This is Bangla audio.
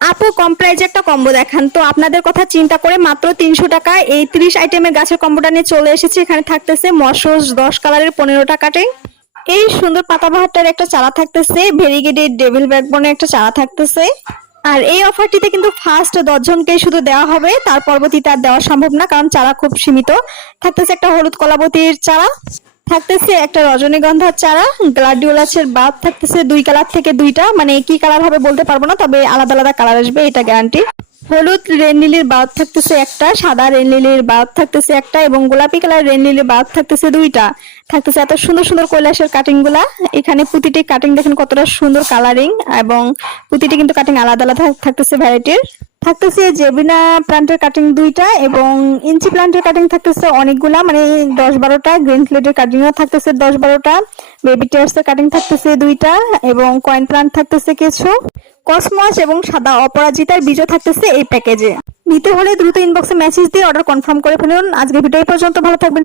আপু কম প্রাইজে একটা কম্বো দেখান তো। আপনাদের কথা চিন্তা করে মাত্র 300 টাকা এই 30 আইটেমের গাছের কম্বোটা নিয়ে চলে এসেছি। এখানে থাকতেছে মশস 10 কালারের 15টা কাটিং, এই সুন্দর পাতাবাহারটার একটা চারা থাকতেছে, ভেরিগেটেড ডেভিল ব্যাকবোনের একটা চারা থাকতেছে। আর এই অফারটিতে কিন্তু ফার্স্ট 10 জনকে শুধু দেওয়া হবে, তার পরবর্তীতে আর দেওয়া সম্ভব না কারণ চারা খুব সীমিত। থাকতেছে একটা হলুদ কলাবতীর চারা, থাকতেছে একটা রজনীগন্ধার চারা, গ্লাডিওলাসের বাদ থাকতেছে 2 কালার থেকে 2টা, মানে কি কালার হবে বলতে পারবো না, তবে আলাদা আলাদা কালার আসবে এটা গ্যারান্টি। হলুদ রেন লিলির বাদ থাকতেছে একটা, সাদা রেন লিলির বাদ থাকতেছে একটা এবং গোলাপি কালার রেন লিলির বাদ থাকতেছে 2টা। থাকতেছে এত সুন্দর সুন্দর কৈলাসের কাটিং গুলা। এখানে প্রতিটি কাটিং দেখেন কতটা সুন্দর কালারিং, এবং প্রতিটি কিন্তু কাটিং আলাদা আলাদা থাকতেছে ভ্যারাইটির। থাকতেছে জেবিনা প্লান্টের কাটিং 2টা এবং ইঞ্চি প্লান্টের কাটিং থাকতেছে অনেকগুলা, মানে 10-12টা। গ্রিন প্লেটের কাটিংও থাকতেছে 10-12টা। বেবি টেয়ার্সের কাটিং থাকতেছে 2টা এবং কয়েন প্লান্ট থাকতেছে কিছু। কসমস এবং সাদা অপরাজিতার বীজও থাকতেছে এই প্যাকেজে। নিতে হলে দ্রুত ইনবক্সে মেসেজ দিয়ে অর্ডার কনফার্ম করে ফেলুন। আজকে ভিডিও পর্যন্ত, ভালো থাকবেন।